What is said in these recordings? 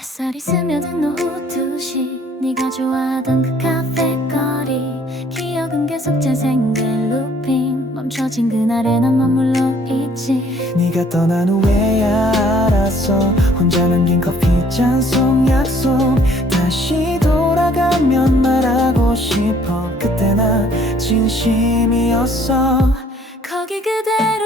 햇살이 스며든 오후 2시. 네가 좋아하던 그 카페 거리. 기억은 계속 재생돼 루핑 멈춰진 그날에 난 머물러 있지. 네가 떠난 후에야 알았어 혼자 남긴 커피 잔 속 약속. 다시 돌아가면 말하고 싶어. 그때 나 진심이었어. 거기 그대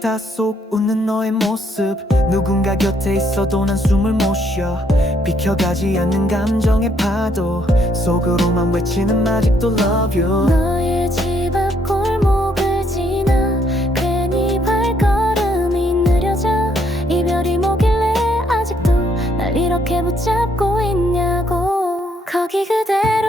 기타 속 웃는 너의 모습. 누군가 곁에 있어도 난 숨을 못 쉬어. 비켜가지 않는 감정의 파도. 속으로만 외치는 아직도 love you. 너의 집앞 이렇게 붙잡고 있냐고. 거기 그대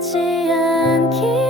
지않기